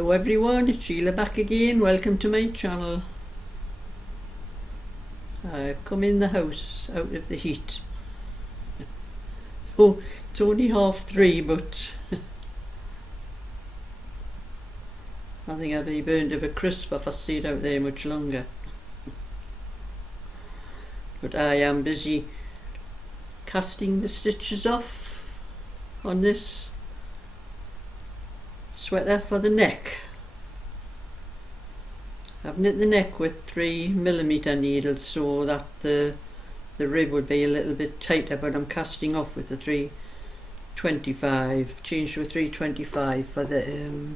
Hello everyone, it's Sheila back again. Welcome to my channel. I've come in the house out of the heat. Oh, it's only 3:30, but I think I'd be burned of a crisp if I stayed out there much longer. But I am busy casting the stitches off on this sweater for the neck. I've knit the neck with 3mm needles so that the rib would be a little bit tighter, but I'm casting off with the 325, changed to a 325 for the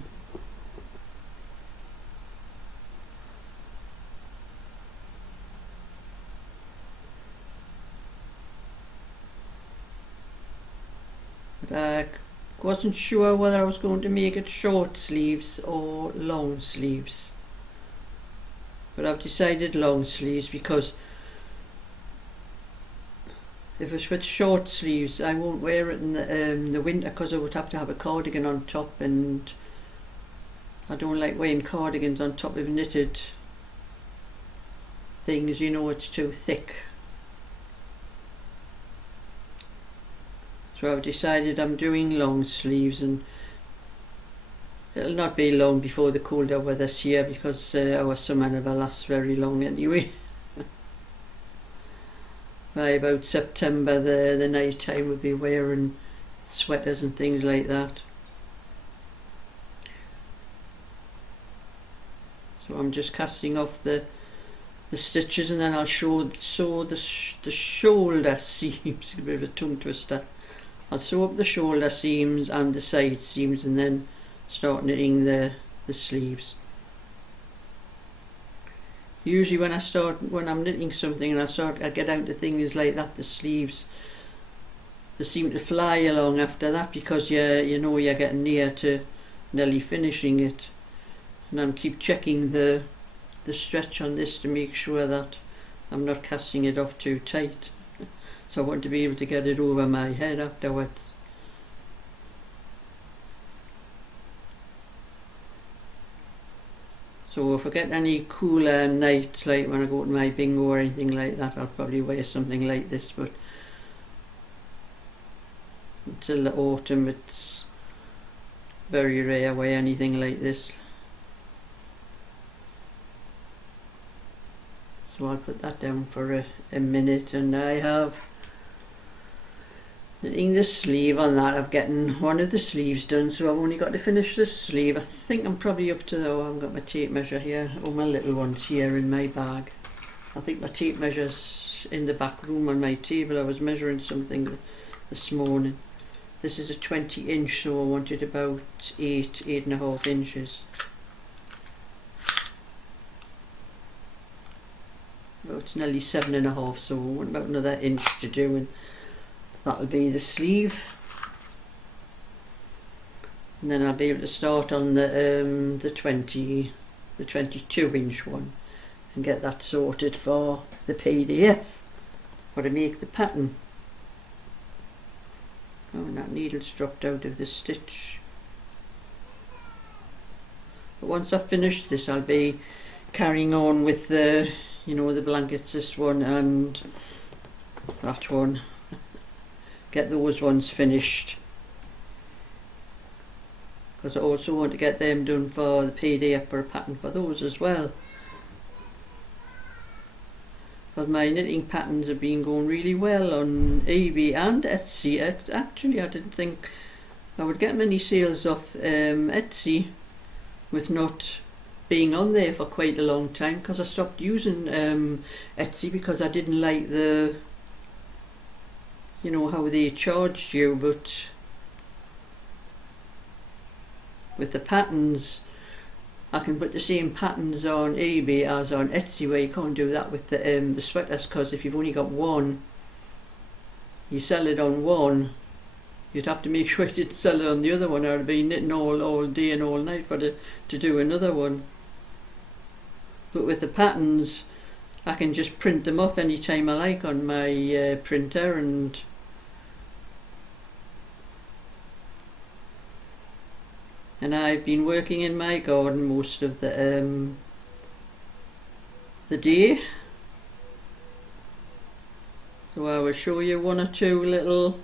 but I wasn't sure whether I was going to make it short sleeves or long sleeves, but I've decided long sleeves because if it's with short sleeves I won't wear it in the winter, because I would have to have a cardigan on top, and I don't like wearing cardigans on top of knitted things, you know, it's too thick. So I've decided I'm doing long sleeves, and it'll not be long before the colder weather's here, because our summer never lasts very long anyway. By about September the night time we'll be wearing sweaters and things like that. So I'm just casting off the stitches, and then I'll sew the shoulder seams. A bit of a tongue twister. I'll sew up the shoulder seams and the side seams, and then start knitting the sleeves. Usually when I'm knitting something and I get out to things like that, the sleeves, they seem to fly along after that, because you know you're getting near to nearly finishing it. And I'm keep checking the stretch on this to make sure that I'm not casting it off too tight. So I want to be able to get it over my head afterwards. So if I get any cooler nights, like when I go to my bingo or anything like that, I'll probably wear something like this, but until the autumn it's very rare I wear anything like this. So I'll put that down for a minute, and I have knitting the sleeve on that. I've gotten one of the sleeves done, so I've only got to finish this sleeve. I think I'm probably up to I've got my tape measure here, all my little ones here in my bag. I think my tape measure's in the back room on my table. I was measuring something this morning. This is a 20-inch, so I wanted about 8.5 inches. Well, it's nearly 7.5, so about another inch to do, and that'll be the sleeve. And then I'll be able to start on the 22-inch one and get that sorted for the PDF, or to make the pattern. Oh, and that needle's dropped out of the stitch. But once I've finished this, I'll be carrying on with the blankets, this one and that one. Get those ones finished, because I also want to get them done for the PDF for a pattern for those as well. But my knitting patterns have been going really well on eBay and Etsy. Actually, I didn't think I would get many sales off Etsy with not being on there for quite a long time, because I stopped using Etsy because I didn't like how they charged you. But with the patterns, I can put the same patterns on eBay as on Etsy, where you can't do that with the sweaters, because if you've only got one, you sell it on one, you'd have to make sure you didn't sell it on the other one, or I'd be knitting all day and all night to do another one. But with the patterns, I can just print them off anytime I like on my printer, and and I've been working in my garden most of the day. So I will show you one or two little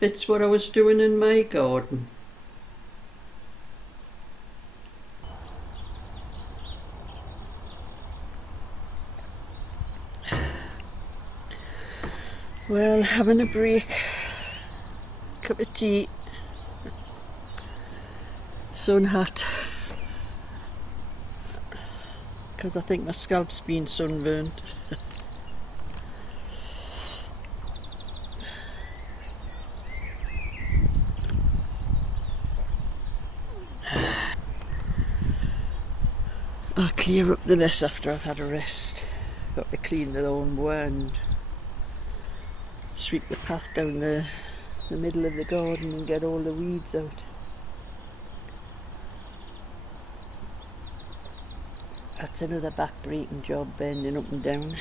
bits what I was doing in my garden. Well, having a break, cup of tea, sun hat, because I think my scalp's been sunburned. I'll clear up the mess after I've had a rest. Got to clean the lawnmower and sweep the path down the middle of the garden and get all the weeds out. That's another back-breaking job, bending up and down.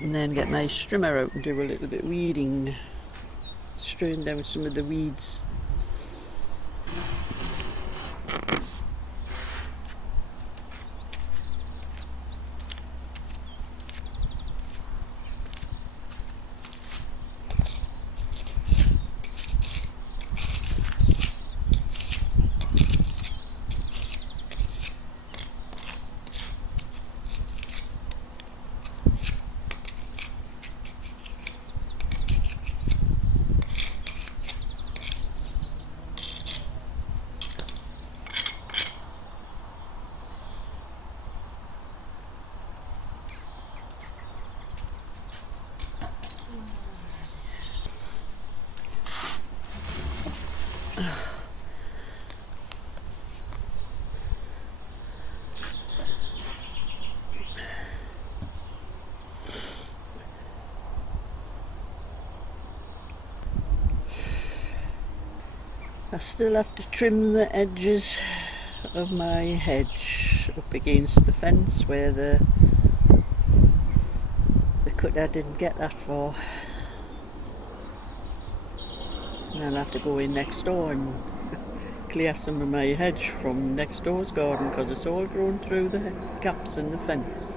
And then get my strimmer out and do a little bit of weeding, straying down some of the weeds. I still have to trim the edges of my hedge up against the fence where the cutter didn't get that far. And I'll have to go in next door and clear some of my hedge from next door's garden because it's all grown through the gaps in the fence.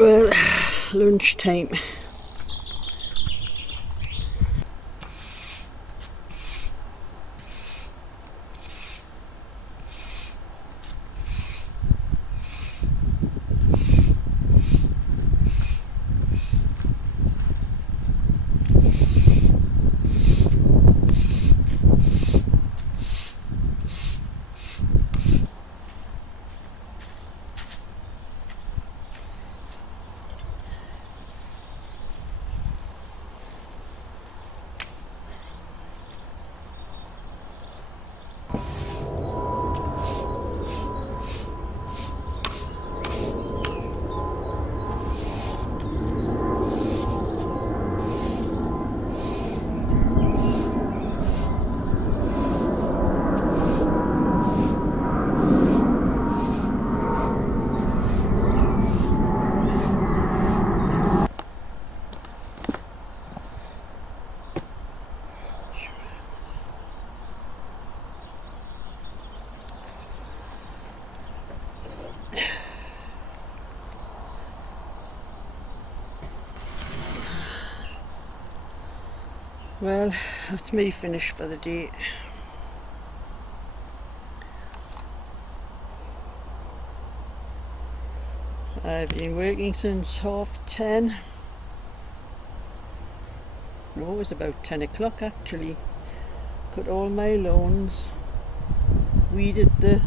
Well, lunchtime. Well, that's me finished for the day. I've been working since 10:30. No, it was about 10 o'clock actually. Cut all my lawns, weeded the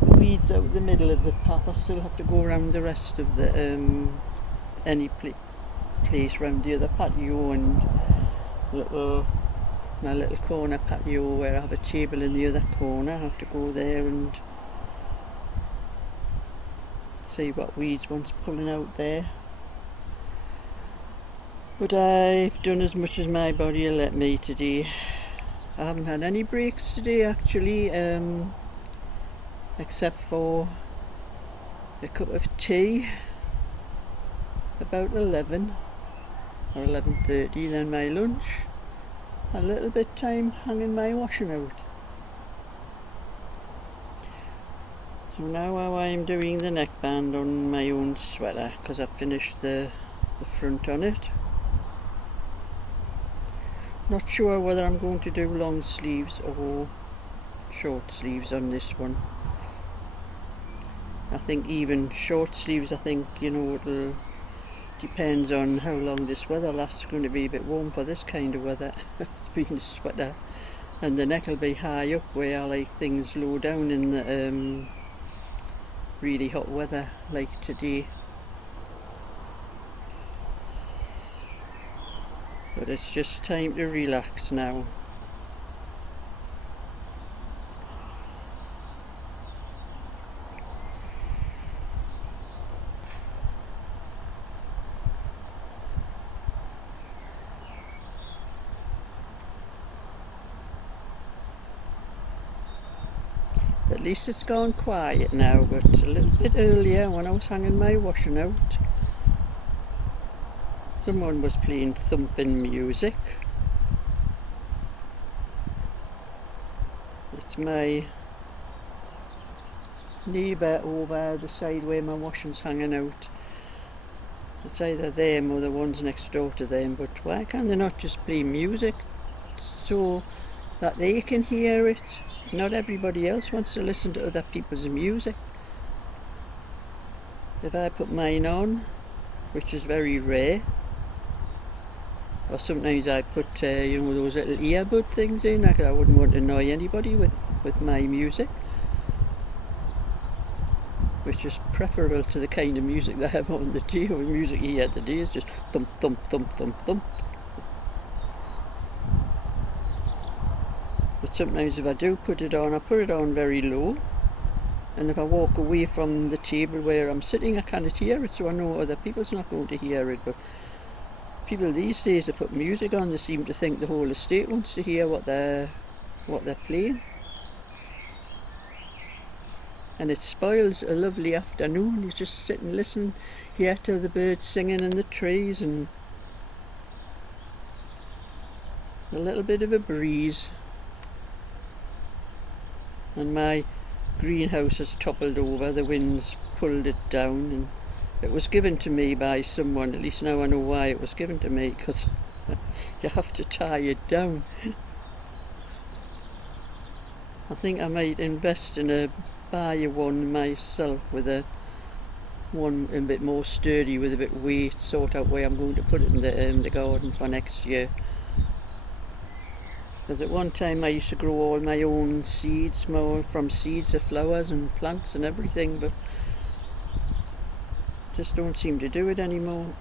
weeds out the middle of the path. I still have to go around the rest of the place round the other patio and my little corner patio where I have a table in the other corner. I have to go there and see what weeds wants pulling out there. But I've done as much as my body will let me today. I haven't had any breaks today actually, except for a cup of tea about 11 or 11:30, then my lunch, a little bit time hanging my washing out. So now I'm doing the neckband on my own sweater because I've finished the front on it. Not sure whether I'm going to do long sleeves or short sleeves on this one. I think even short sleeves, it'll depends on how long this weather lasts. It's going to be a bit warm for this kind of weather. It's been a sweater, and the neck will be high up where I like things low down in the really hot weather like today. But it's just time to relax now. At least it's gone quiet now, but a little bit earlier when I was hanging my washing out, someone was playing thumping music. It's my neighbour over the side where my washing's hanging out. It's either them or the ones next door to them, but why can't they not just play music so that they can hear it? Not everybody else wants to listen to other people's music. If I put mine on, which is very rare, or sometimes I put those little earbud things in, I wouldn't want to annoy anybody with my music, which is preferable to the kind of music that I have on the day. The music you hear today is just thump, thump, thump, thump, thump. But sometimes if I do put it on, I put it on very low, and if I walk away from the table where I'm sitting, I cannot hear it, so I know other people's not going to hear it. But people these days that put music on, they seem to think the whole estate wants to hear what they're playing. And it spoils a lovely afternoon. You just sit and listen, hear to the birds singing in the trees and a little bit of a breeze. And my greenhouse has toppled over, the wind's pulled it down, and It was given to me by someone, at least now I know why it was given to me, because you have to tie it down. I think I might invest in buy one myself with one a bit more sturdy with a bit of weight, sort out where I'm going to put it in the garden for next year. Because at one time I used to grow all my own seeds, from seeds of flowers and plants and everything, but just don't seem to do it anymore.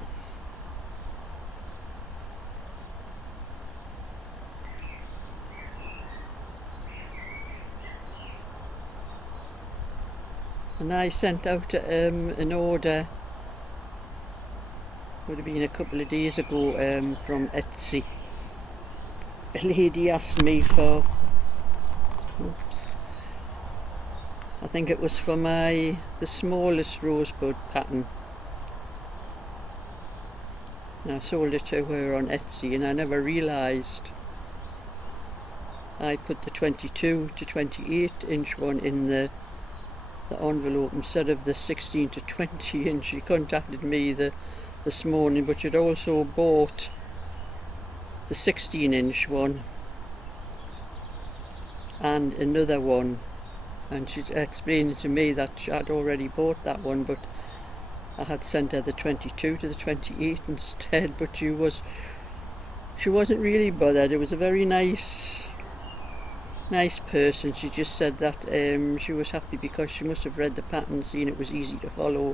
And I sent out an order, would have been a couple of days ago, from Etsy. A lady asked me for, I think it was for the smallest rosebud pattern. And I sold it to her on Etsy, and I never realised I put the 22 to 28 inch one in the envelope instead of the 16 to 20 inch. She contacted me this morning, but she'd also bought the 16 inch one and another one, and she'd explained to me that she had already bought that one, but I had sent her the 22 to the 28 instead. But she wasn't really bothered. It was a very nice person. She just said that she was happy because she must have read the pattern, seen it was easy to follow,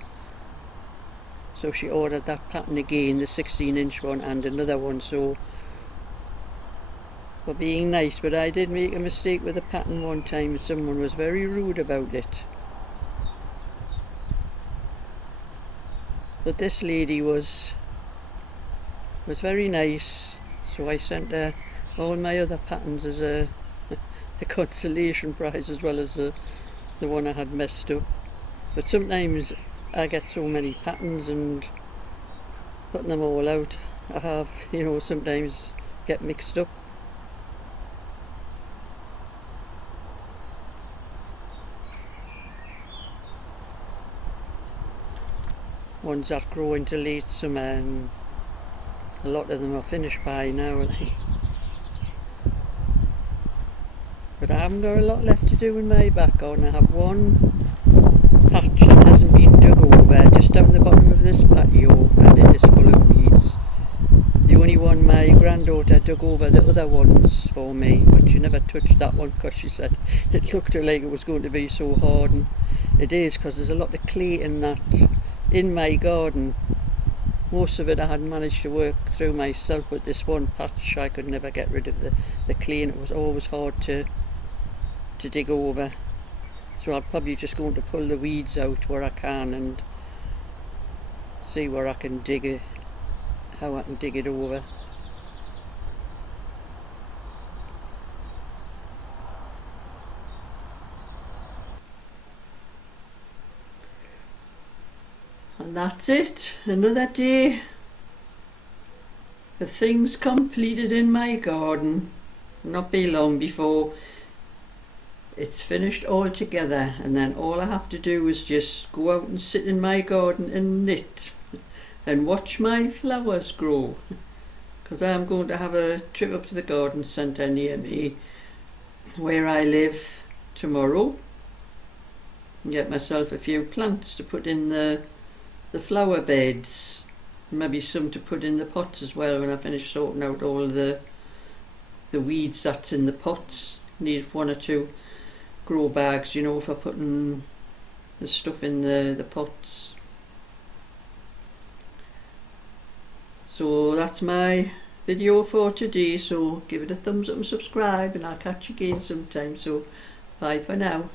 so she ordered that pattern again, the 16 inch one and another one, so for being nice. But I did make a mistake with the pattern one time, and someone was very rude about it. But this lady was very nice, so I sent her all my other patterns as a consolation prize, as well as the one I had messed up. But sometimes I get so many patterns, and putting them all out, I have, sometimes get mixed up. Ones that grow into late summer, and a lot of them are finished by now. But I haven't got a lot left to do in my back garden. I have one patch that hasn't been dug over, just down the bottom of this patio, and it is full of weeds. The only one my granddaughter dug over the other ones for me, but she never touched that one because she said it looked like it was going to be so hard, and it is, because there's a lot of clay in that in my garden. Most of it I had managed to work through myself, but this one patch I could never get rid of the clay, and it was always hard to dig over. So I'm probably just going to pull the weeds out where I can and see where I can dig it, how I can dig it over. And that's it, another day of things completed in my garden. Not be long before it's finished all together, and then all I have to do is just go out and sit in my garden and knit and watch my flowers grow, because I'm going to have a trip up to the garden centre near me where I live tomorrow and get myself a few plants to put in the flower beds, maybe some to put in the pots as well when I finish sorting out all the weeds that's in the pots. Need one or two grow bags, for putting the stuff in the pots. So that's my video for today, so give it a thumbs up and subscribe, and I'll catch you again sometime. So bye for now.